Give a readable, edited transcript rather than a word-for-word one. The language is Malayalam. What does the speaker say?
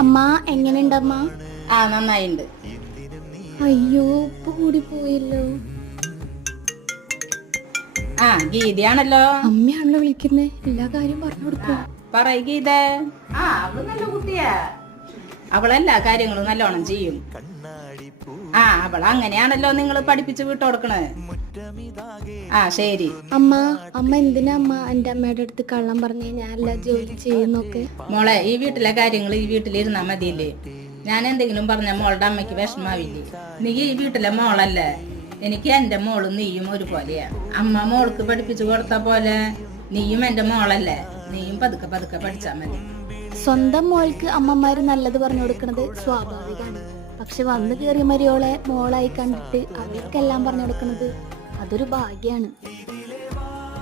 അമ്മ എങ്ങനെയുണ്ടമ്മ? നന്നായിണ്ട്. അയ്യോ ഉപ്പ് കൂടി പോയല്ലോ. ഗീതയാണല്ലോ. അമ്മയാണല്ലോ വിളിക്കുന്നേ, എല്ലാ കാര്യം പറഞ്ഞു കൊടുക്കും. പറയ് ഗീത. അവള് നല്ല കുട്ടിയാ, അവളെല്ലാ കാര്യങ്ങളും നല്ലോണം ചെയ്യും. അവൾ അങ്ങനെയാണല്ലോ നിങ്ങൾ പഠിപ്പിച്ച് വിട്ടു കൊടുക്കണേ. ശരി. അമ്മ എന്തിനാ അമ്മ എന്റെ അമ്മയുടെ അടുത്ത് കള്ളം പറഞ്ഞേ ഞാൻ എല്ലാ ജോലി ചെയ്യുന്നൊക്കെ? മോളെ, ഈ വീട്ടിലെ കാര്യങ്ങൾ ഈ വീട്ടിലിരുന്നാ മതിയില്ലേ? ഞാൻ എന്തെങ്കിലും പറഞ്ഞ മോളുടെ അമ്മയ്ക്ക് വിഷമാവില്ലേ? നീ ഈ വീട്ടിലെ മോളല്ലേ? എനിക്ക് എന്റെ മോളും നീയും ഒരുപോലെയാ. അമ്മ മോൾക്ക് പഠിപ്പിച്ചു കൊടുത്ത പോലെ നീയും എന്റെ മോളല്ലേ? നീയും പതുക്കെ പതുക്കെ പഠിച്ചാ മതി. സ്വന്തം മോൾക്ക് അമ്മമാര് നല്ലത് പറഞ്ഞു കൊടുക്കുന്നത് സ്വാഭാവികമാണ്. പക്ഷെ വന്നു കയറിയ മരിയോളെ മോളായി കണ്ടിട്ട് അവർക്കെല്ലാം പറഞ്ഞു കൊടുക്കുന്നത് അതൊരു ഭാഗ്യാണ്.